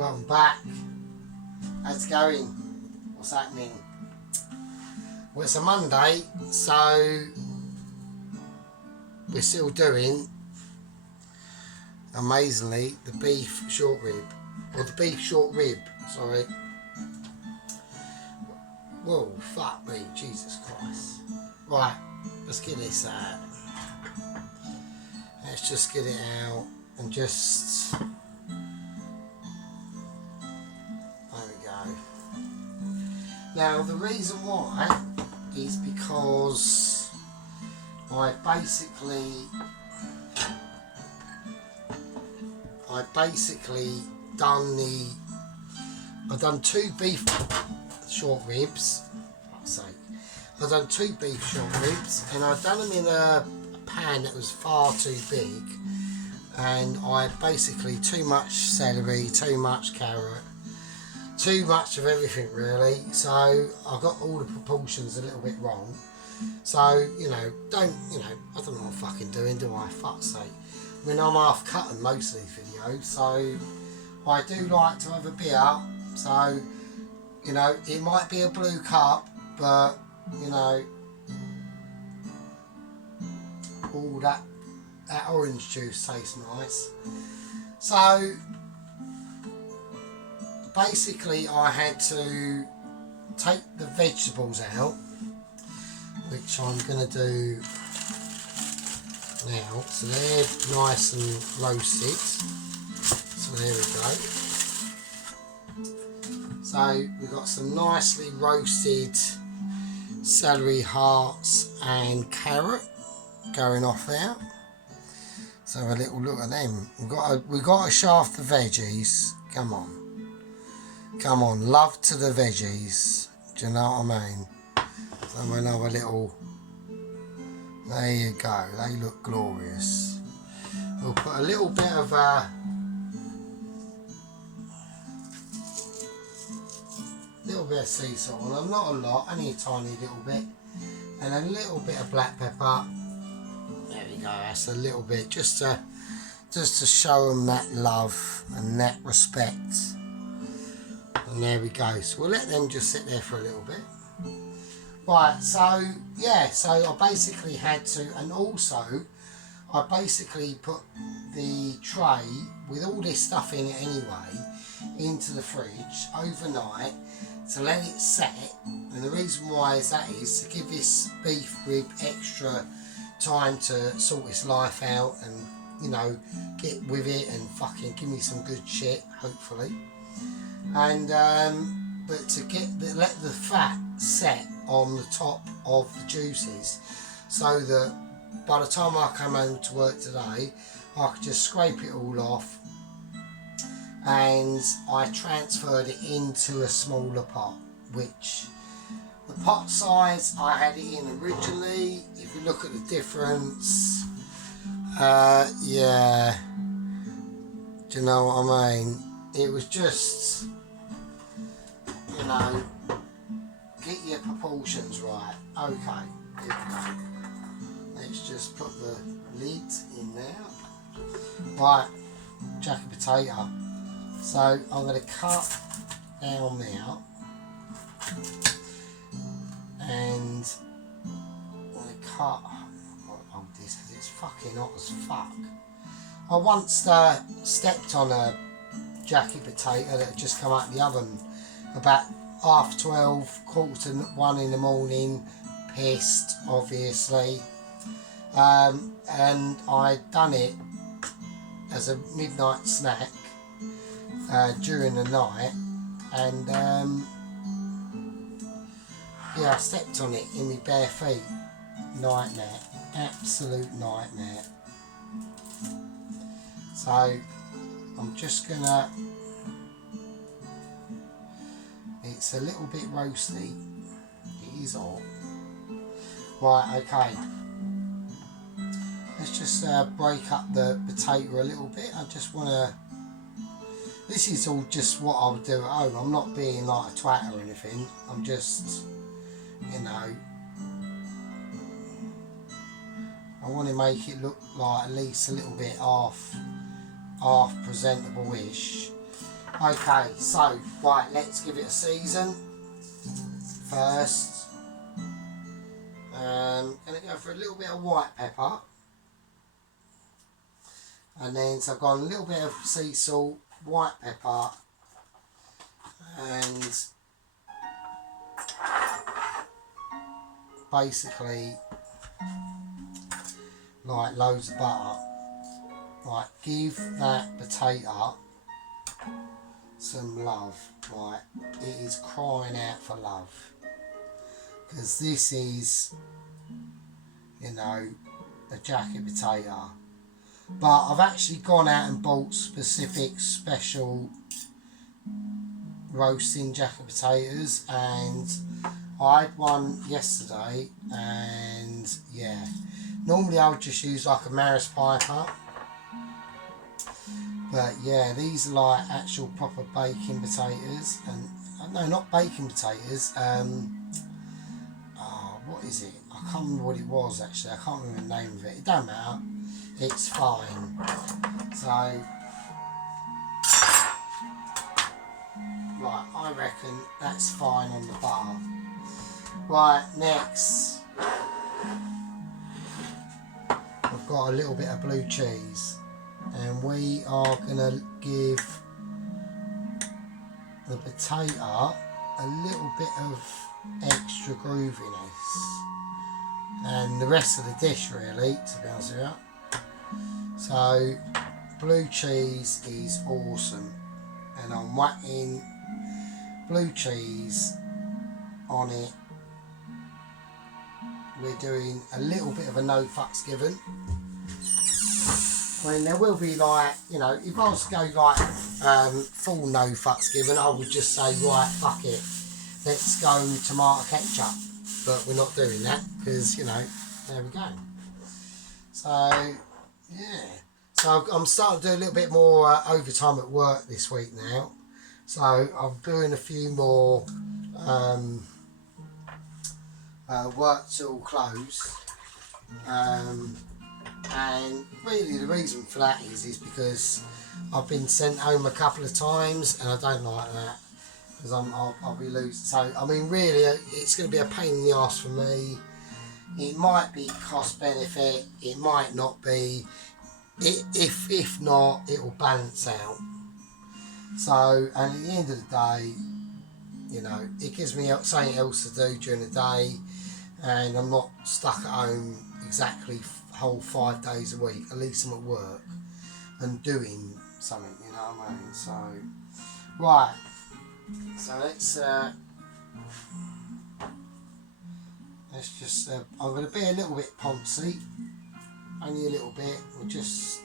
welcome back. How's it going? What's happening? Well, it's a Monday, so we're still doing, amazingly, the beef short rib. Or the beef short rib, sorry. Whoa, fuck me, Jesus Christ. Right, let's get this out. Let's just get it out and just... There we go. Now, the reason why is because I basically I've done two beef short ribs. For fuck's sake. I've done two beef short ribs and I've done them in a pan that was far too big, and I basically too much celery, too much carrot, too much of everything really, so I got all the proportions a little bit wrong. So I don't know what I'm fucking doing, do I? Fuck's sake. I mean, I'm half cutting most of these videos, so I do like to have a beer, so it might be a blue cup, but all that orange juice tastes nice. So basically I had to take the vegetables out, which I'm going to do now. So they're nice and roasted, so there we go. So we've got some nicely roasted celery hearts and carrot going off there. So have a little look at them. We've got to shaft the veggies. Come on, love to the veggies. Do you know what I mean? So we'll have a little. There you go. They look glorious. We'll put a little bit of sea salt on them. Not a lot, only a tiny little bit, and a little bit of black pepper. There we go. That's a little bit, just to show them that love and that respect. And there we go. So we'll let them just sit there for a little bit. Right. So yeah. So I basically had to, and also I basically put the tray with all this stuff in it anyway into the fridge overnight to let it set. And the reason why is to give this beef rib extra time to sort its life out and get with it and fucking give me some good shit, hopefully. And but to let the fat set on the top of the juices, so that by the time I come home to work today I could just scrape it all off, and I transferred it into a smaller pot, which the pot size I had it in originally, if you look at the difference, yeah, do you know what I mean? It was just, get your proportions right. Okay, here we go. Let's just put the lid in there. Right, jacket potato. So I'm going to cut down now, and I'm going to cut. Hold this because it's fucking hot as fuck. I once stepped on a jacket potato that had just come out of the oven about 12:30, 1:45 in the morning, pissed obviously, and I'd done it as a midnight snack during the night, and yeah, I stepped on it in my bare feet. Nightmare, absolute nightmare. So I'm just gonna, it's a little bit roasty, it is hot. Right, okay, let's just break up the potato a little bit. I just want to, this is all just what I'll do at home. I'm not being like a twat or anything, I'm just, I want to make it look like at least a little bit half presentable-ish. Okay, so, right, let's give it a season first. Gonna go for a little bit of white pepper. And then, so I've got a little bit of sea salt, white pepper, and basically, like loads of butter. Like, give that potato some love. Like, it is crying out for love. Because this is, you know, a jacket potato. But I've actually gone out and bought specific special roasting jacket potatoes, and I had one yesterday, and yeah, normally I would just use like a Maris Piper, but yeah, these are like actual proper baking potatoes, and no, not baking potatoes, what is it? I can't remember what it was actually, I can't remember the name of it, it don't matter, it's fine. So, right, I reckon that's fine on the butter. Right, next, I've got a little bit of blue cheese, and we are going to give the potato a little bit of extra grooviness, and the rest of the dish really, to be honest with you. So, blue cheese is awesome, and I'm whacking blue cheese on it. We're doing a little bit of a no fucks given. I mean, there will be like, you know, if I was to go like full no fucks given, I would just say, right, fuck it, let's go tomato ketchup. But we're not doing that because, you know, there we go. So, yeah. So I'm starting to do a little bit more overtime at work this week now. So I'm doing a few more work till close. And really the reason for that is because I've been sent home a couple of times and I don't like that because I'll be losing. So I mean really it's going to be a pain in the arse for me. It might be cost benefit, it might not be. If not, it will balance out. So, and at the end of the day, you know, it gives me something else to do during the day, and I'm not stuck at home exactly whole 5 days a week. At least I'm at work and doing something, you know what I mean? So, right. So let's just. I'm going to be a little bit poncy. Only a little bit, we'll just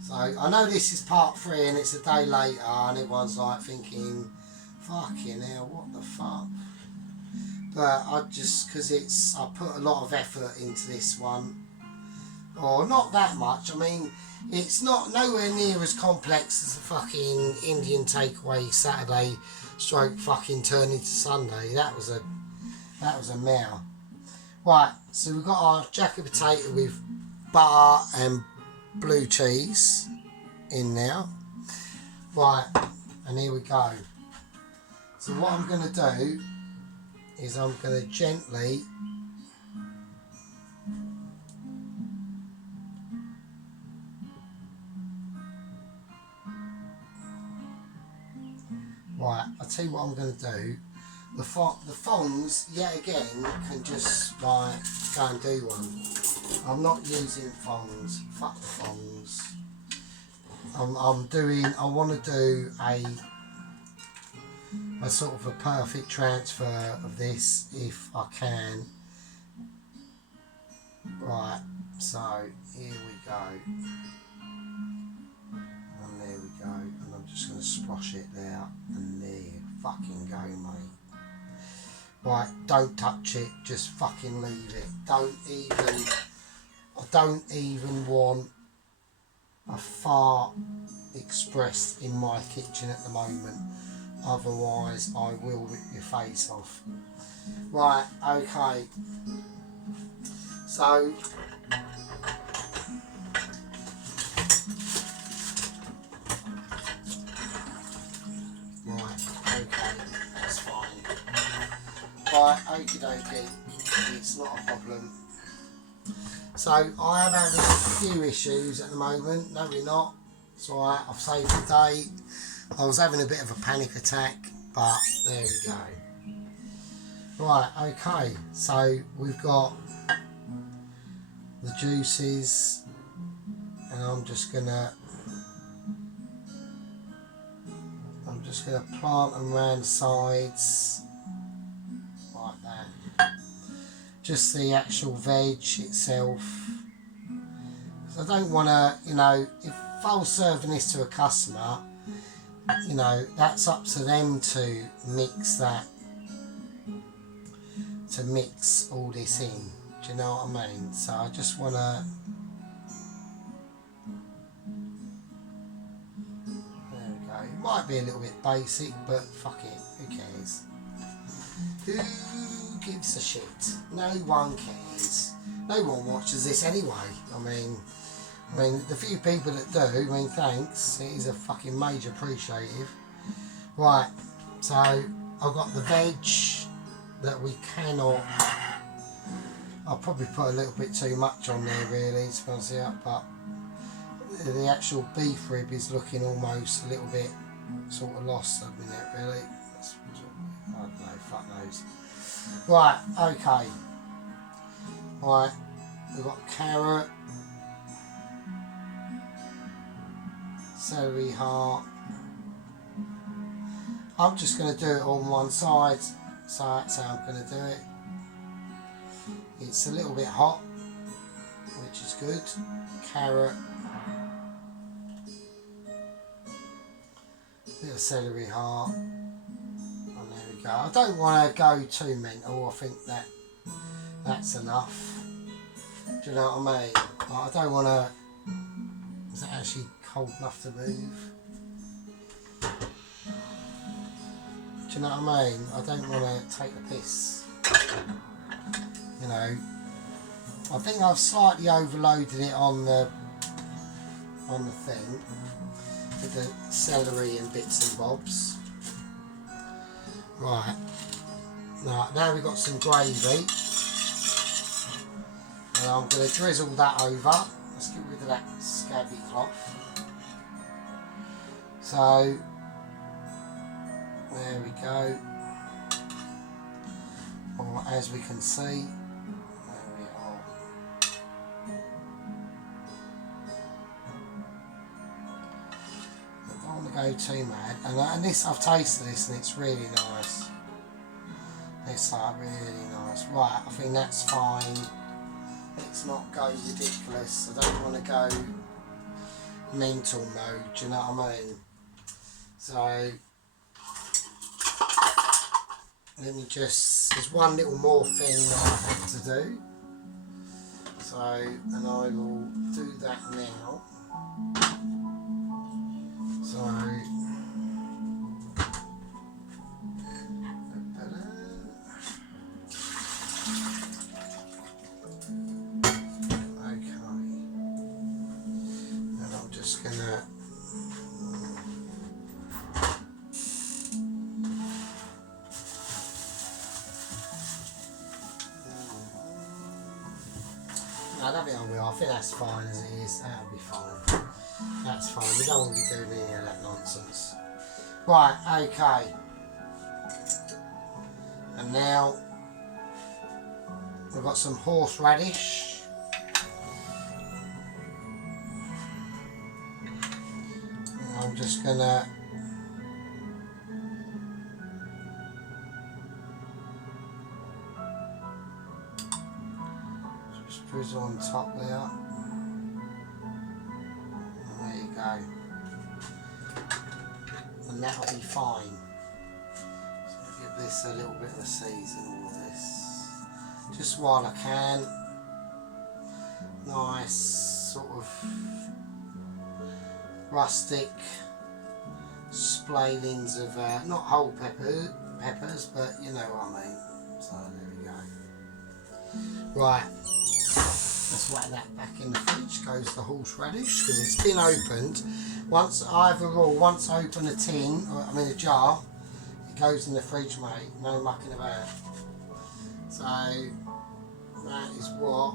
so I know this is part 3 and it's a day later and everyone's like thinking fucking hell, what the fuck, but I just, because I put a lot of effort into this one, or not that much. I mean, it's nowhere near as complex as the fucking Indian takeaway Saturday stroke fucking turn into Sunday. That was a mare. Right, so we've got our jacket potato with butter and blue cheese in now. Right, and here we go. So what I'm going to do is I'm going to gently right, I'll tell you what I'm going to do. The thongs, yet again, can just like go and do one. I'm not using thongs. Fuck the thongs. I want to do a sort of a perfect transfer of this if I can. Right, so here we go. And there we go. And I'm just going to splosh it there. And there you fucking go, mate. Right, don't touch it, just fucking leave it. I don't even want a fart expressed in my kitchen at the moment. Otherwise, I will rip your face off. Right, okay. So, Right, okie dokie, it's not a problem. So I am having a few issues at the moment. No, we're not. It's alright, I've saved the date. I was having a bit of a panic attack, but there we go. Right, okay, so we've got the juices, and I'm just gonna plant them around the sides like that. Just the actual veg itself. So I don't want to, you know, if I was serving this to a customer, you know, that's up to them to mix that, to mix all this in. Do you know what I mean? So I just want to, there we go. It might be a little bit basic, but fuck it, who cares? Who gives a shit? No one cares. No one watches this anyway. I mean, the few people that do, I mean, thanks. It is a fucking major appreciative. Right, so I've got the veg that we cannot. I'll probably put a little bit too much on there, really, to be honest with you, but the actual beef rib is looking almost a little bit sort of lost at the minute, really. I don't know, fuck knows. Right, okay. Right, we've got carrot, celery heart. I'm just going to do it on one side, so that's how I'm going to do it. It's a little bit hot, which is good. Carrot, bit of celery heart, and there we go. I don't want to go too mental. I think that's enough. Do you know what I mean? I don't want to. Is it actually cold enough to move? Do you know what I mean? I don't want to take the piss. You know, I think I've slightly overloaded it on the thing with the celery and bits and bobs. Right, now we've got some gravy, and I'm going to drizzle that over. Let's get rid of that scabby cloth. So there we go. Or as we can see, there we are. I don't want to go too mad. And this, I've tasted this and it's really nice. It's like really nice. Right, I think that's fine. Let's not go ridiculous. I don't want to go mental mode, do you know what I mean? So let me just, there's one little more thing that I have to do. So, and I will do that now. So, okay. And I'm just gonna I don't think I will. I think that's fine as it is. That'll be fine. That's fine. We don't want to be doing any of that nonsense. Right, okay. And now we've got some horseradish. And I'm just gonna drizzle on top there. And there you go. And that'll be fine. So I'll give this a little bit of a season, all of this. Just while I can. Nice sort of rustic spladings of not whole peppers, but you know what I mean. So there we go. Right. Let's whack that back in the fridge. Goes the horseradish because it's been opened. Once I have a rule, once I open a tin, or I mean a jar, it goes in the fridge, mate. No mucking about. So that is what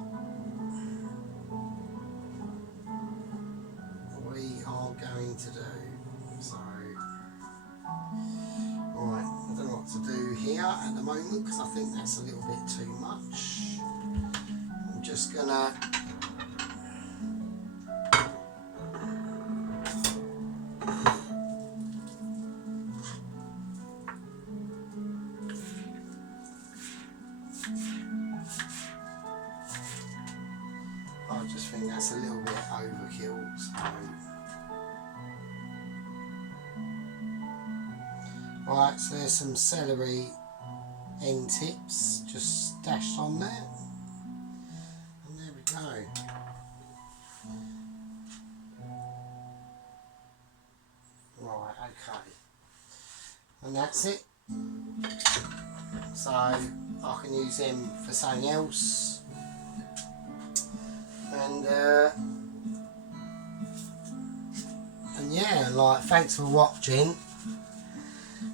we are going to do. So, alright, I don't know what to do here at the moment because I think that's a little bit too much. I'm just gonna I just think that's a little bit overkill, so. Right, so there's some celery end tips just stashed on there. And there we go. Right, okay. And that's it. So I can use them for something else. And yeah, like, thanks for watching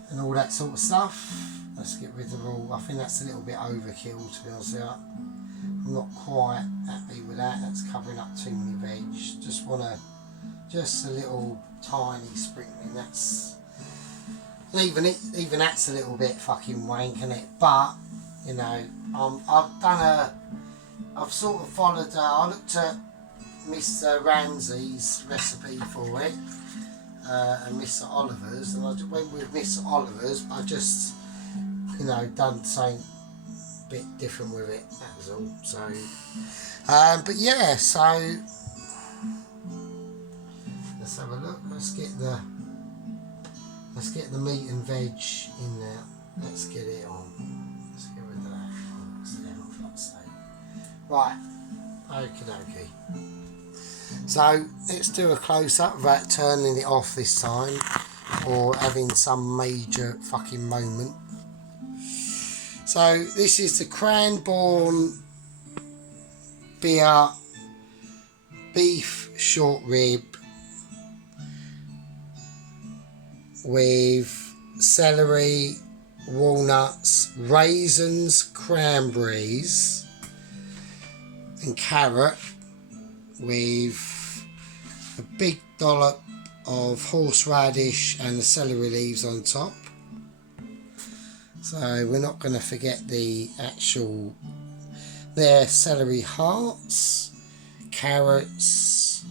and all that sort of stuff. Let's get rid of all. I think that's a little bit overkill, to be honest with you. I'm not quite happy with that. That's covering up too many veg. Just a little tiny sprinkling. That's even that's a little bit fucking wank, isn't it? But you know, I've sort of followed. I looked at Mr. Ramsay's recipe for it and Mr. Oliver's, and I just went with Mr. Oliver's. I just, you know, done something a bit different with it. That was all. So, but yeah. So let's have a look. Let's get the meat and veg in there. Let's get it on. Let's get rid of that. Right, okie dokie. So let's do a close up without turning it off this time or having some major fucking moment. So this is the Cranborne beer beef short rib with celery, walnuts, raisins, cranberries and carrot with a big dollop of horseradish and the celery leaves on top. So we're not going to forget the actual, their celery hearts, carrots,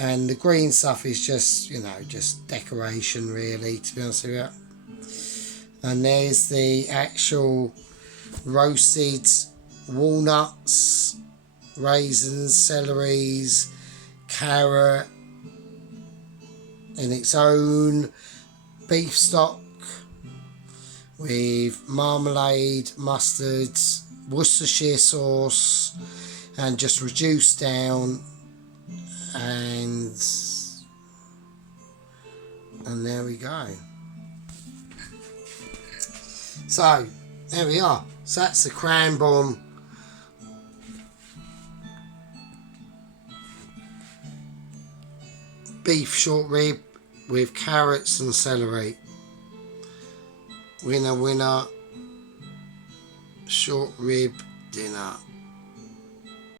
and the green stuff is just, you know, just decoration really, to be honest with you. And there's the actual roasted walnuts, raisins, celeries, carrot in its own, beef stock with marmalade, mustard, Worcestershire sauce, and just reduced down, and there we go. So there we are. So that's the Cranborne beef short rib with carrots and celery. Winner, winner, short rib dinner.